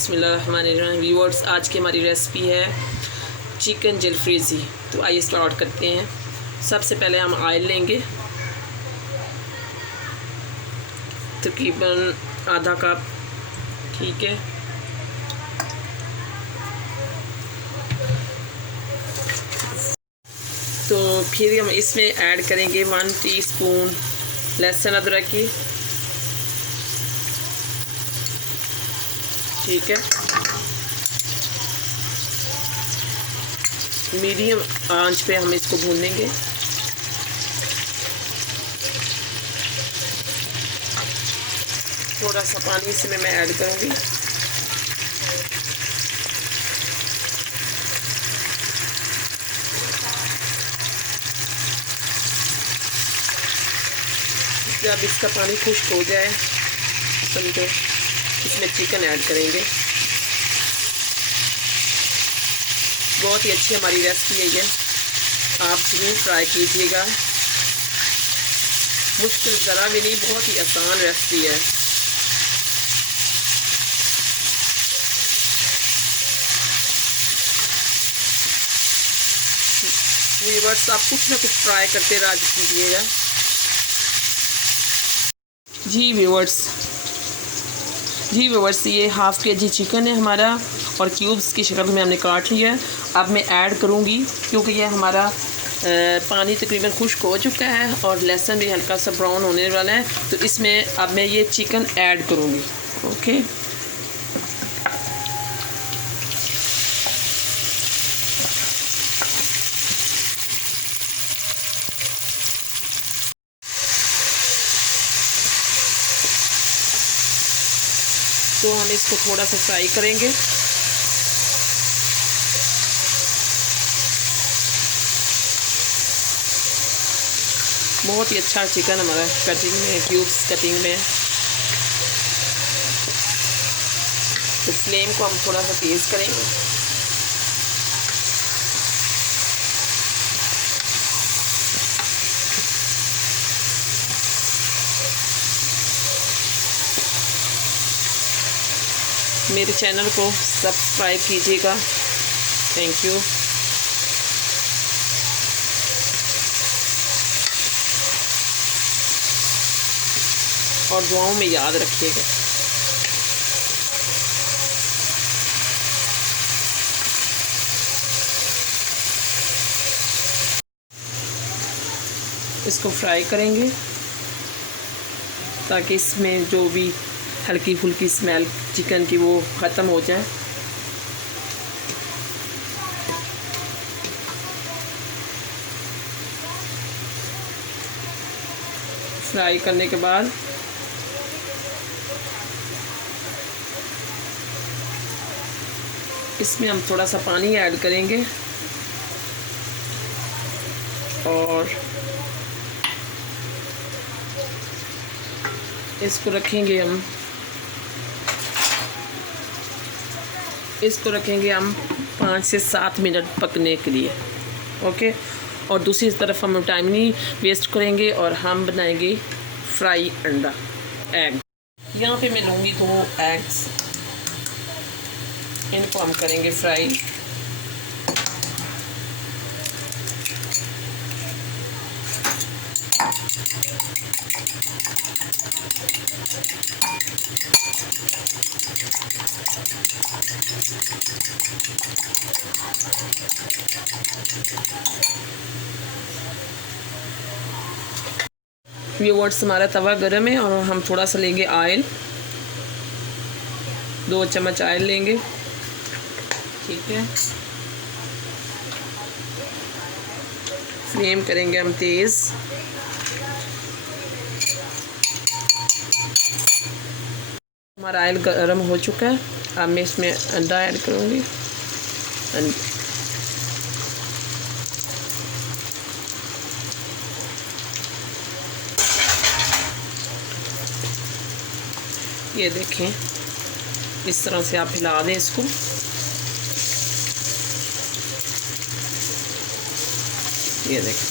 बिस्मिल्लाहिर्रहमानिर्रहीम। व्यूअर्स, आज की हमारी रेसिपी है चिकन जलफ्रेजी। तो आइए स्टार्ट करते हैं। सबसे पहले हम ऑयल लेंगे, तकरीबन आधा कप। ठीक है, तो फिर हम इसमें ऐड करेंगे 1 टीस्पून लहसुन अदरक की। ठीक है, मीडियम आंच पे हम इसको भूनेंगे। थोड़ा सा पानी इसमें मैं ऐड करूँगी। जब इसका पानी खुश्क हो जाए समझो, इसमें चिकन ऐड करेंगे। बहुत ही अच्छी हमारी रेसिपी है ये, आप ज़रूर ट्राई कीजिएगा। मुश्किल ज़रा भी नहीं, बहुत ही आसान रेसिपी है। व्यूअर्स, आप कुछ ना कुछ ट्राई करते रह कीजिएगा। जी व्यूअर्स, ये हाफ़ के जी चिकन है हमारा और क्यूब्स की शक्ल में हमने काट लिया है। अब मैं ऐड करूँगी, क्योंकि ये हमारा पानी तकरीबन खुश्क हो चुका है और लहसुन भी हल्का सा ब्राउन होने वाला है, तो इसमें अब मैं ये चिकन ऐड करूँगी। ओके, तो हम इसको थोड़ा सा फ्राई करेंगे। बहुत ही अच्छा चिकन हमारा कटिंग में, क्यूब्स कटिंग में। तो फ्लेम को हम थोड़ा सा तेज़ करेंगे। मेरे चैनल को सब्सक्राइब कीजिएगा। Thank you. और दुआओं में याद रखिएगा। इसको फ्राई करेंगे ताकि इसमें जो भी हल्की फुल्की स्मेल चिकन की वो ख़त्म हो जाए। फ्राई करने के बाद इसमें हम थोड़ा सा पानी ऐड करेंगे और इसको रखेंगे हम 5 से 7 मिनट पकने के लिए। ओके, और दूसरी तरफ हम टाइम नहीं वेस्ट करेंगे और हम बनाएंगे फ्राई अंडा एग। यहाँ पे मैं लूँगी 2 एग्स, इनको हम करेंगे फ्राई। व्यूअर्स, हमारा तवा गर्म है और हम थोड़ा सा लेंगे ऑयल, 2 चम्मच ऑयल लेंगे। ठीक है, फ्लेम करेंगे हम तेज़। हमारा ऑयल गर्म हो चुका है। अब मैं इसमें अंडा ऐड करूँगी। ये देखें, इस तरह से आप हिला दें इसको। ये देखें,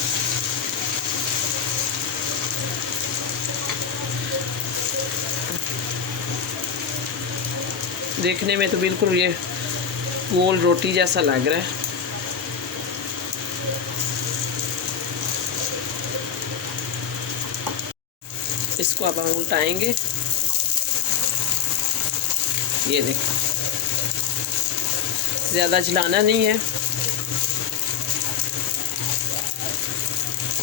देखने में तो बिल्कुल ये गोल रोटी जैसा लग रहा है। इसको अब हम उल्टाएंगे। ये देखो, ज़्यादा जलाना नहीं है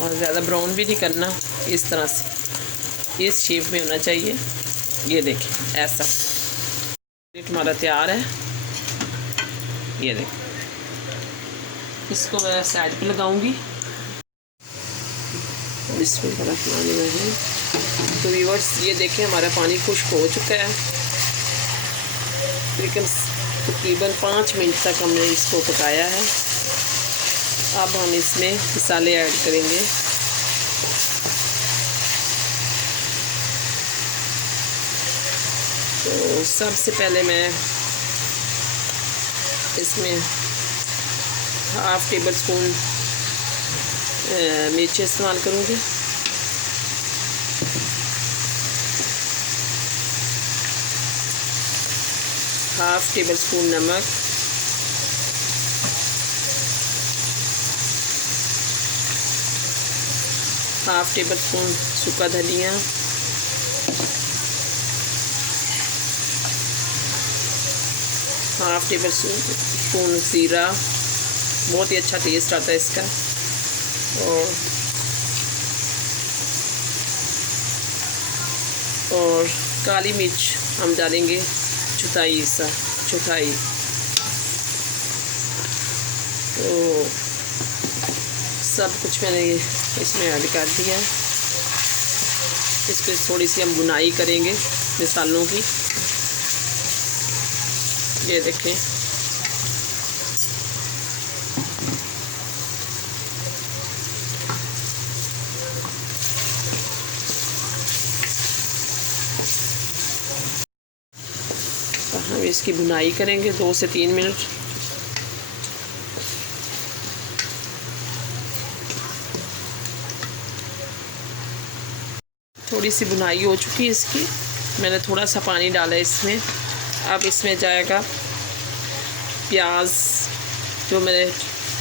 और ज़्यादा ब्राउन भी नहीं करना। इस तरह से इस शेप में होना चाहिए। ये देखें, ऐसा हमारा तैयार है। ये देखें, इसको मैं साइड पे लगाऊंगी। इसमें है तो व्यूअर्स, ये देखें हमारा पानी खुश्क हो चुका है। तकरीबन 5 मिनट तक हमने इसको पकाया है। अब हम इसमें मसाले ऐड करेंगे। तो सबसे पहले मैं इसमें हाफ़ टेबल स्पून मिर्च इस्तेमाल करूँगी। हाफ़ टेबल स्पून नमक, हाफ़ टेबल स्पून सूखा धनिया, हाफ़ टेबल स्पून ज़ीरा, बहुत ही अच्छा टेस्ट आता है इसका। और काली मिर्च हम डालेंगे चौथाई। तो सब कुछ मैंने इसमें ऐड कर दिया। इसको थोड़ी सी हम बुनाई करेंगे मसालों की। ये देखें, हम इसकी बुनाई करेंगे 2 से 3 मिनट। थोड़ी सी बुनाई हो चुकी है इसकी। मैंने थोड़ा सा पानी डाला इसमें। अब इसमें जाएगा प्याज, जो मैंने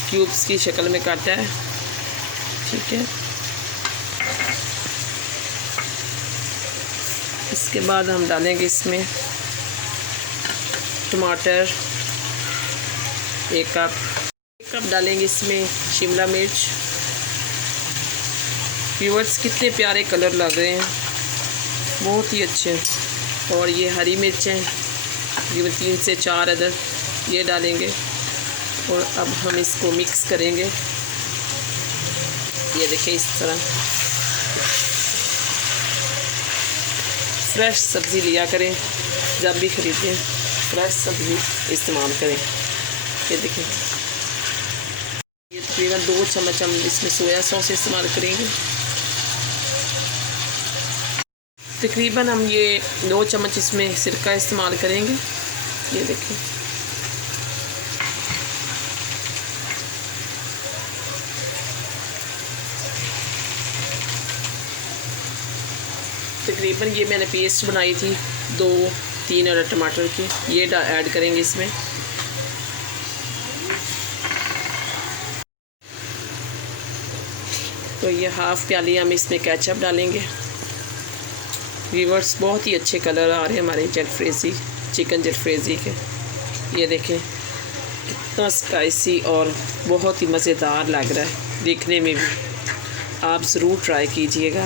क्यूब्स की शक्ल में काटा है। ठीक है, इसके बाद हम डालेंगे इसमें टमाटर 1 कप डालेंगे इसमें शिमला मिर्च। व्यूअर्स, कितने प्यारे कलर लग रहे हैं, बहुत ही अच्छे। और ये हरी मिर्चें, ये 3 से 4 अदर ये डालेंगे। और अब हम इसको मिक्स करेंगे। ये देखिए, इस तरह फ्रेश सब्ज़ी लिया करें, जब भी ख़रीदें फ्रेश सब्ज़ी इस्तेमाल करें। ये देखिए, ये तकरीबन 2 चम्मच हम इसमें सोया सॉस इस्तेमाल करेंगे। तकरीबन हम ये 2 चम्मच इसमें सिरका इस्तेमाल करेंगे। ये देखिए, तकरीबन ये मैंने पेस्ट बनाई थी 2-3 अदर टमाटर की, ये ऐड करेंगे इसमें। तो ये हाफ़ प्याली हम इसमें केचप डालेंगे। व्यूअर्स, बहुत ही अच्छे कलर आ रहे हैं हमारे जलफ्रेज़ी, चिकन जलफ्रेज़ी के। ये देखें, कितना स्पाइसी और बहुत ही मज़ेदार लग रहा है देखने में भी। आप ज़रूर ट्राई कीजिएगा।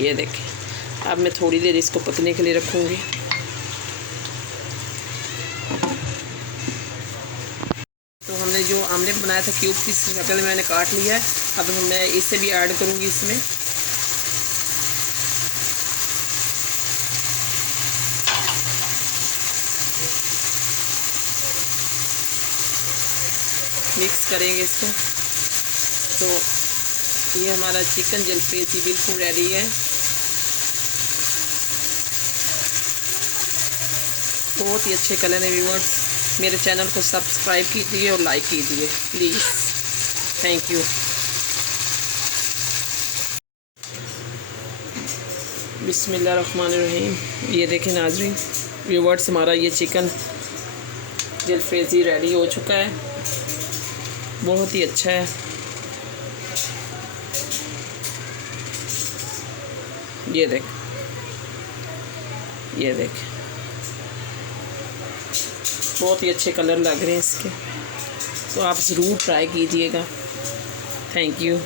ये देखें, अब मैं थोड़ी देर इसको पकने के लिए रखूँगी। तो हमने जो आमलेट बनाया था क्यूब की शक्ल में मैंने काट लिया है। अब मैं इसे भी ऐड करूँगी इसमें। मिक्स करेंगे इसको। तो ये हमारा चिकन जलफ्रेज़ी बिल्कुल रेडी है। बहुत ही अच्छे कलर हैं व्यूअर्स। मेरे चैनल को सब्सक्राइब कीजिए और लाइक कीजिए प्लीज़। Thank you. बिस्मिल्लाहिर्रहमानिर्रहीम। ये देखें नाज़रीन व्यूअर्स, हमारा ये चिकन जलफ्रेज़ी रेडी हो चुका है। बहुत ही अच्छा है। ये देख बहुत ही अच्छे कलर लग रहे हैं इसके, तो आप ज़रूर ट्राई कीजिएगा। Thank you.